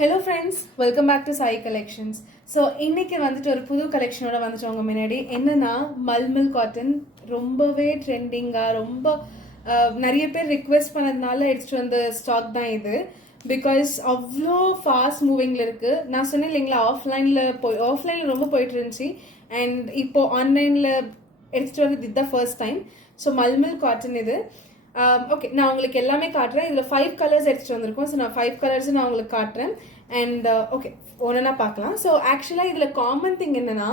Hello friends, welcome back to Sai collections. So இன்னைக்கு வந்துட்டு ஒரு புது கலெக்ஷனோட வந்துட்டு உங்க முன்னாடி என்னன்னா மல்மல் காட்டன் ரொம்பவே ட்ரெண்டிங்காக நிறைய பேர் ரிக்வெஸ்ட் பண்ணதுனால எடுத்துட்டு வந்த ஸ்டாக் தான் இது. பிகாஸ் அவ்வளோ ஃபாஸ்ட் மூவிங்கில் இருக்குது. நான் சொன்னேன் இல்லைங்களா, ஆஃப்லைனில் ரொம்ப போயிட்டு இருந்துச்சு. அண்ட் இப்போ ஆன்லைனில் எடுத்துகிட்டு வந்து இதுதான் first time. So mulmul cotton இது. ஓகே, நான் உங்களுக்கு எல்லாமே காட்டுறேன். இதில் 5 கலர்ஸ் எடுத்துகிட்டு வந்திருக்கோம். ஸோ நான் 5 கலர்ஸ் நான் உங்களுக்கு காட்டுறேன். அண்ட் ஓகே, ஒன்றுனா பார்க்கலாம். ஸோ ஆக்சுவலாக இதில் காமன் திங் என்னன்னா,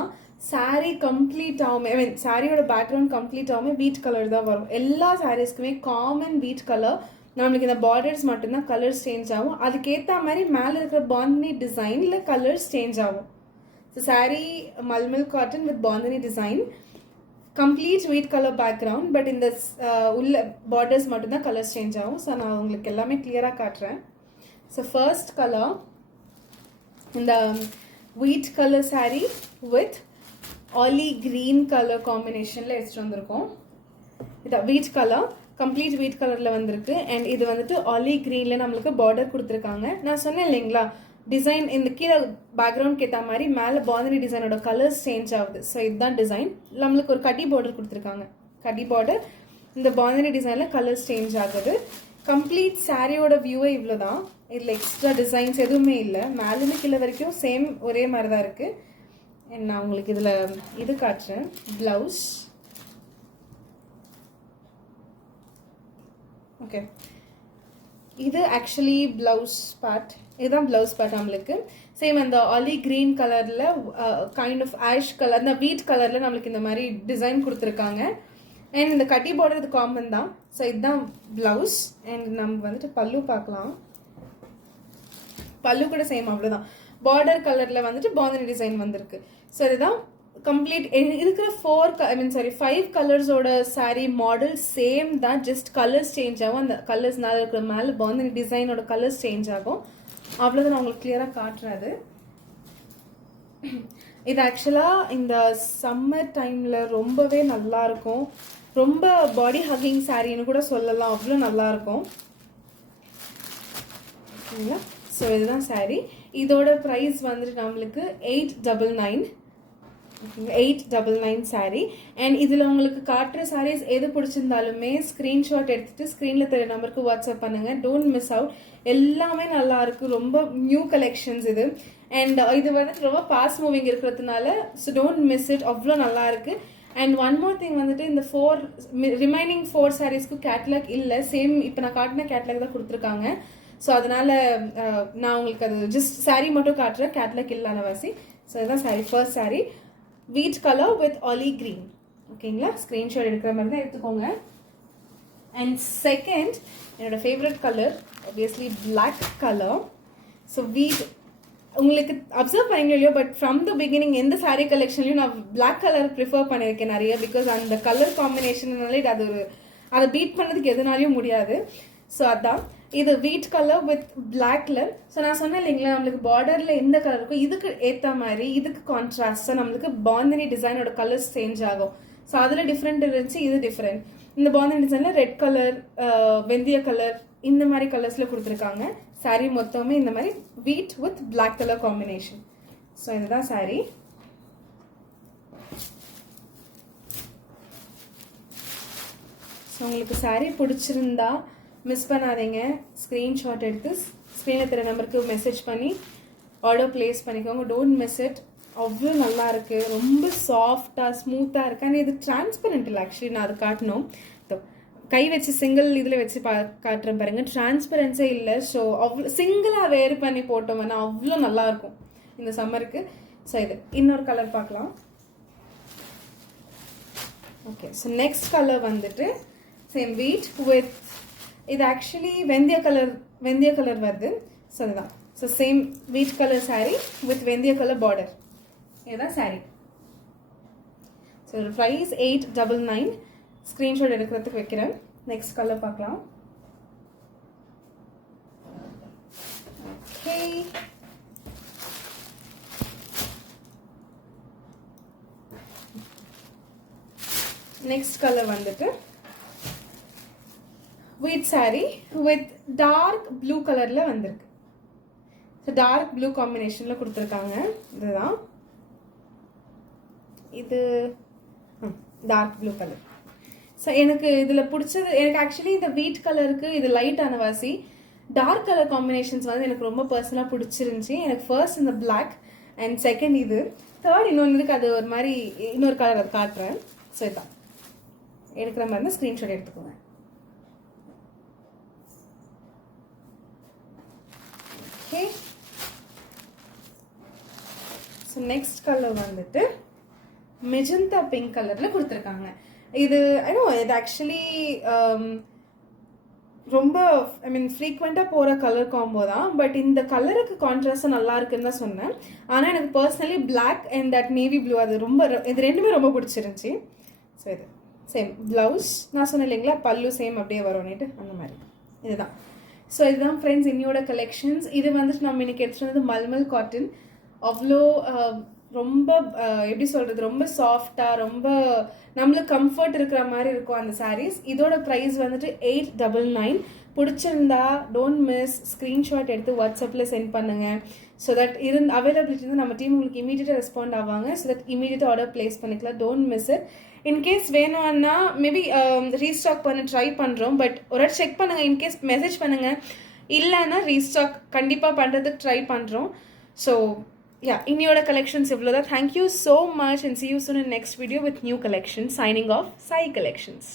சாரீ கம்ப்ளீட் ஆகுமே, ஐ மீன் சாரியோட பேக்ரவுண்ட் கம்ப்ளீட் ஆகுமே வீட் கலர் தான் வரும். எல்லா சாரீஸ்க்குமே காமன் வீட் கலர். நம்மளுக்கு இந்த பார்டர்ஸ் மட்டும்தான் கலர்ஸ் சேஞ்ச் ஆகும். அதுக்கேற்ற மாதிரி மேலே இருக்கிற பாந்தினி டிசைனில் கலர்ஸ் சேஞ்ச் ஆகும். So sari mulmul cotton with bandhani design, complete வீட் கலர் பேக்ரவுண்ட். பட் இந்த உள்ள பார்டர்ஸ் மட்டும்தான் கலர்ஸ் சேஞ்ச் ஆகும். ஸோ நான் உங்களுக்கு எல்லாமே கிளியராக காட்டுறேன். ஸோ ஃபர்ஸ்ட் கலர் இந்த வீட் colour sari with olive green colour காம்பினேஷனில் எடுத்துகிட்டு வந்திருக்கோம். இது வீட் கலர், கம்ப்ளீட் வீட் கலரில் வந்திருக்கு. அண்ட் இது வந்துட்டு ஆலி கிரீனில் நம்மளுக்கு பார்டர் கொடுத்துருக்காங்க. நான் சொன்னேன் இல்லைங்களா, டிசைன் இந்த கீழே பேக்ரவுண்ட் ஏற்ற மாதிரி மேலே பாந்தினி டிசைனோட கலர்ஸ் சேஞ்ச் ஆகுது. ஸோ இதுதான் டிசைன். நம்மளுக்கு ஒரு கட்டி பார்டர் கொடுத்துருக்காங்க. கட்டி பார்டர், இந்த பாந்தினி டிசைனில் கலர்ஸ் சேஞ்ச் ஆகுது. கம்ப்ளீட் சாரியோட வியூவே இவ்வளோ தான். இதில் எக்ஸ்ட்ரா டிசைன்ஸ் எதுவுமே இல்லை. மேலேருந்து கீழே வரைக்கும் சேம் ஒரே மாதிரி தான் இருக்குது. நான் உங்களுக்கு இதில் இது காட்டுறேன். ப்ளவுஸ். ஓகே, இது ஆக்சுவலி ப்ளவுஸ் பார்ட். இதுதான் ப்ளவுஸ் பார்ட். நம்மளுக்கு சேம் அந்த ஆலி கிரீன் கலரில் கைண்ட் ஆஃப் ஆஷ் கலர், இந்த வீட் கலரில் நம்மளுக்கு இந்த மாதிரி டிசைன் கொடுத்துருக்காங்க. அண்ட் இந்த கட்டி பார்டர் இது காமன் தான். ஸோ இதுதான் ப்ளவுஸ். அண்ட் நம்ம வந்துட்டு பல்லு பார்க்கலாம். பல்லு கூட சேம் அவ்வளோதான். பார்டர் கலரில் வந்துட்டு பாந்தினி டிசைன் வந்திருக்கு. ஸோ இதுதான் கம்ப்ளீட். இருக்கிற 5 கலர்ஸோட சாரீ மாடல் சேம் தான். ஜஸ்ட் கலர்ஸ் சேஞ்ச் ஆகும். அந்த கலர்ஸ்னால இருக்கிற மேலே பாந்தினி டிசைனோட கலர்ஸ் சேஞ்ச் ஆகும். அவ்வளோதான். நான் உங்களுக்கு கிளியராக காட்டுறது. இது ஆக்சுவலாக இந்த சம்மர் டைமில் ரொம்பவே நல்லா இருக்கும். ரொம்ப பாடி ஹக்கிங் சாரின்னு கூட சொல்லலாம். அவ்வளோ நல்லா இருக்கும். ஓகேங்களா? ஸோ இதுதான் சாரீ. இதோட ப்ரைஸ் வந்துட்டு நம்மளுக்கு 899. ஓகேங்க, 899 சாரீ. அண்ட் இதில் உங்களுக்கு காட்டுற சாரீஸ் எது பிடிச்சிருந்தாலுமே ஸ்க்ரீன்ஷாட் எடுத்துகிட்டு ஸ்க்ரீனில் தெரிய நம்பருக்கு வாட்ஸ்அப் பண்ணுங்கள். Don't miss out. எல்லாமே நல்லா இருக்குது. ரொம்ப நியூ கலெக்ஷன்ஸ் இது. அண்ட் இது வந்துட்டு ரொம்ப ஃபாஸ்ட் மூவிங் இருக்கிறதுனால ஸோ டோன்ட் மிஸ் இட். அவ்வளோ நல்லா இருக்குது. அண்ட் ஒன் மோர் திங் வந்துட்டு இந்த ரிமைனிங் 4 சாரீஸ்க்கு கேட்லாக் இல்லை. சேம் இப்போ நான் காட்டின கேட்லாக் தான் கொடுத்துருக்காங்க. ஸோ அதனால் நான் உங்களுக்கு அது ஜஸ்ட் சாரீ மட்டும் காட்டுறேன், கேட்லாக் இல்லாத வாசி. ஸோ இதுதான் sari. First sari wheat colour with olive green. ஓகேங்களா? ஸ்க்ரீன்ஷாட் எடுக்கிற மாதிரி தான் எடுத்துக்கோங்க. அண்ட் செகண்ட், என்னோட favourite colour obviously black colour. So wheat உங்களுக்கு அப்சர்வ் பண்ணீங்க இல்லையோ, பட் ஃப்ரம் த பிகினிங் எந்த சாரீ கலெக்ஷன்லையும் நான் பிளாக் கலர் ப்ரிஃபர் பண்ணியிருக்கேன் நிறைய. பிகாஸ் அந்த கலர் காம்பினேஷன்னாலே அதை பீட் பண்ணதுக்கு எதுனாலையும் முடியாது. ஸோ அதான் இது வீட் கலர் வித் பிளாக்ல. ஸோ நான் சொன்னேன் இல்லைங்களா, நம்மளுக்கு பார்டர்ல எந்த கலர் இருக்கும் இதுக்கு ஏற்ற மாதிரி இதுக்கு கான்ட்ராஸ்டாக நம்மளுக்கு பாந்தினி டிசைனோட கலர்ஸ் சேஞ்ச் ஆகும். ஸோ அதில் டிஃப்ரெண்ட் இருந்துச்சு, இது டிஃப்ரெண்ட். இந்த பாந்தினி டிசைனில் ரெட் கலர், வெந்தய கலர், இந்த மாதிரி கலர்ஸில் கொடுத்துருக்காங்க. சாரீ மொத்தமே இந்த மாதிரி wheat with black colour combination. So இதுதான் சாரீ. ஸோ உங்களுக்கு சாரீ பிடிச்சிருந்தா மிஸ் பண்ணாதீங்க. ஸ்க்ரீன்ஷாட் எடுத்து ஸ்க்ரீனில் தெரிய நம்பருக்கு மெசேஜ் பண்ணி ஆர்டர் ப்ளேஸ் பண்ணிக்கோங்க. Don't miss it. அவ்வளோ நல்லா இருக்குது. ரொம்ப சாஃப்டாக ஸ்மூத்தாக இருக்குது. ஆனால் இது டிரான்ஸ்பரண்ட் இல்லை. ஆக்சுவலி நான் அது காட்டணும். கை வச்சு சிங்கிள் இதில் வச்சு காட்டுறேன் பாருங்கள். டிரான்ஸ்பரன்ஸே இல்லை. ஸோ அவ்வளோ சிங்கிளாக வேர் பண்ணி போட்டோம்னா அவ்வளோ நல்லாயிருக்கும் இந்த சம்மருக்கு. ஸோ இது இன்னொரு கலர் பார்க்கலாம். ஓகே, ஸோ நெக்ஸ்ட் கலர் வந்துட்டு சேம் வீட் வித், இது ஆக்சுவலி வெந்தய கலர் வருது. ஸோ அதுதான். So same wheat colour sari with வெந்தய கலர் பார்டர். இதுதான் சாரீ. So price 899. ஸ்க்ரீன்ஷாட் எடுக்கிறதுக்கு வைக்கிறேன். நெக்ஸ்ட் கலர் பார்க்கலாம். ஓகே, நெக்ஸ்ட் கலர் வந்துட்டு wheat sari with dark blue கலரில் வந்திருக்கு. ஸோ டார்க் ப்ளூ காம்பினேஷனில் கொடுத்துருக்காங்க. இதுதான் இது டார்க் ப்ளூ கலர். ஸோ எனக்கு இதில் பிடிச்சது, எனக்கு ஆக்சுவலி இந்த வீட் கலருக்கு இது லைட் ஆனவாசி டார்க் கலர் காம்பினேஷன்ஸ் வந்து எனக்கு ரொம்ப பர்சனலாக பிடிச்சிருந்துச்சி. எனக்கு ஃபர்ஸ்ட் இந்த பிளாக் அண்ட் செகண்ட் இது, தேர்ட் இன்னொன்று இருக்குது, அது ஒரு மாதிரி இன்னொரு கலர் அது காட்டுறேன். ஸோ இதுதான் எடுக்கிற மாதிரி இருந்தால் ஸ்க்ரீன்ஷாட் எடுத்துக்கோங்க. ஓகே, ஸோ நெக்ஸ்ட் கலர் வந்துட்டு மெஜந்தா பிங்க் கலரில் கொடுத்துருக்காங்க. இது இது ஆக்சுவலி ரொம்ப ஃப்ரீக்வெண்ட்டாக போகிற கலர் காம்போ தான். பட் இந்த கலருக்கு கான்ட்ராஸ்டாக நல்லா இருக்குன்னு தான் சொன்னேன். ஆனால் எனக்கு personally black and that navy blue அது ரொம்ப, இது ரெண்டுமே ரொம்ப பிடிச்சிருந்துச்சி. ஸோ இது சேம் ப்ளவுஸ் நான் சொன்னேன் இல்லைங்களா, பல்லு சேம் அப்படியே வரும்னுட்டு அந்த மாதிரி இதுதான். ஸோ இதுதான் ஃப்ரெண்ட்ஸ் இன்னையோட கலெக்ஷன்ஸ். இது வந்துட்டு நம்ம இன்னைக்கு எடுத்துகிட்டு வந்தது மல்மல் காட்டன். அவ்வளோ ரொம்ப எப்படி சொல்கிறது, ரொம்ப சாஃப்டாக, ரொம்ப நம்மளுக்கு கம்ஃபர்ட் இருக்கிற மாதிரி இருக்கும் அந்த சாரீஸ். இதோட ப்ரைஸ் வந்துட்டு 899. பிடிச்சிருந்தா டோன்ட் மிஸ், ஸ்க்ரீன்ஷாட் எடுத்து வாட்ஸ்அப்பில் சென்ட் பண்ணுங்கள். ஸோ தட் அவைலபிலிட்டி வந்து நம்ம டீம் உங்களுக்கு இமீடியட்டாக ரெஸ்பாண்ட் ஆவாங்க. ஸோ தட் இமீடியட்டாக ஆர்டர் பிளேஸ் பண்ணிக்கலாம். Don't miss it. இன்கேஸ் வேணும்னா மேபி ரீஸ்டாக் பண்ண ட்ரை பண்ணுறோம். பட் ஒரு செக் பண்ணுங்கள். இன்கேஸ் மெசேஜ் பண்ணுங்கள், இல்லைன்னா ரீஸ்டாக் கண்டிப்பாக பண்ணுறதுக்கு ட்ரை பண்ணுறோம். ஸோ yeah, இன்னையோட collections இவ்வளோதான். Thank you so much and see you soon in next video with new collections. Signing off, Sai Collections.